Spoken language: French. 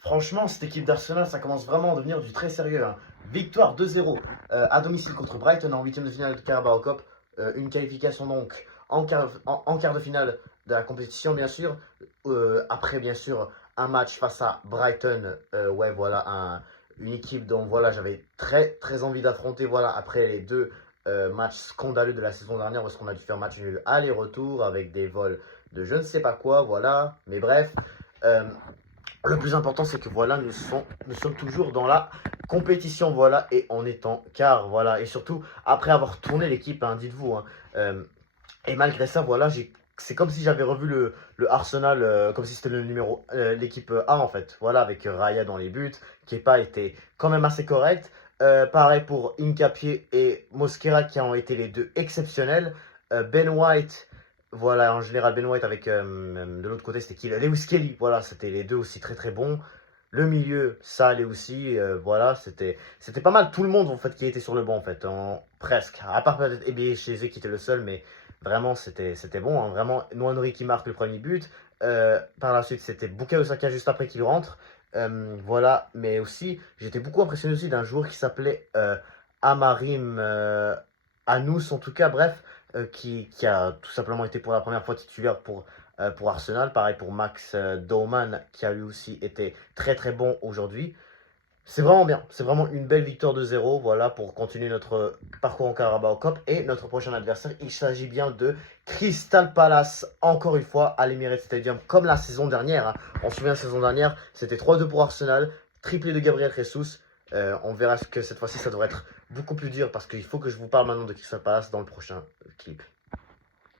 Franchement, cette équipe d'Arsenal, ça commence vraiment à devenir du très sérieux, hein. Victoire 2-0 à domicile contre Brighton en huitième de finale de Carabao Cup. Une qualification donc en quart de finale de la compétition, bien sûr. Après, bien sûr, un match face à Brighton. Ouais, voilà, une équipe dont voilà, j'avais très très envie d'affronter. Voilà, après les deux matchs scandaleux de la saison dernière, parce qu'on a dû faire match nul aller-retour avec des vols de je ne sais pas quoi. Voilà, mais bref. Euh, le plus important, c'est que voilà, nous sommes toujours dans la compétition, voilà, et en étant quart, voilà, et surtout après avoir tourné l'équipe, hein, dites-vous, hein, et malgré ça, voilà, c'est comme si j'avais revu le Arsenal, comme si c'était l'équipe A en fait, voilà, avec Raya dans les buts, Kepa était quand même assez correct. Pareil pour Hincapié et Mosquera qui ont été les deux exceptionnels. Ben White, voilà, en général, Ben White avec de l'autre côté, c'était qui? Lewis Kelly, voilà, c'était les deux aussi très très bons. Le milieu, ça allait aussi, voilà, c'était pas mal. Tout le monde en fait qui était sur le banc en fait, presque. À part peut-être Ebi chez eux qui était le seul, mais vraiment c'était bon, hein. Vraiment, Nwaneri qui marque le premier but. Par la suite, c'était Bukayo Saka juste après qu'il rentre. Voilà, mais aussi, j'étais beaucoup impressionné aussi d'un joueur qui s'appelait Amarim Anous, en tout cas, bref qui a tout simplement été pour la première fois titulaire pour Arsenal. Pareil pour Max Doman, qui a lui aussi été très très bon aujourd'hui. C'est vraiment bien, c'est vraiment une belle victoire de 0, voilà, pour continuer notre parcours en Carabao Cup. Et notre prochain adversaire, il s'agit bien de Crystal Palace, encore une fois, à l'Emirates Stadium, comme la saison dernière, hein. On se souvient, la saison dernière, c'était 3-2 pour Arsenal, triplé de Gabriel Jesus. On verra ce que cette fois-ci, ça devrait être beaucoup plus dur, parce qu'il faut que je vous parle maintenant de Crystal Palace dans le prochain clip.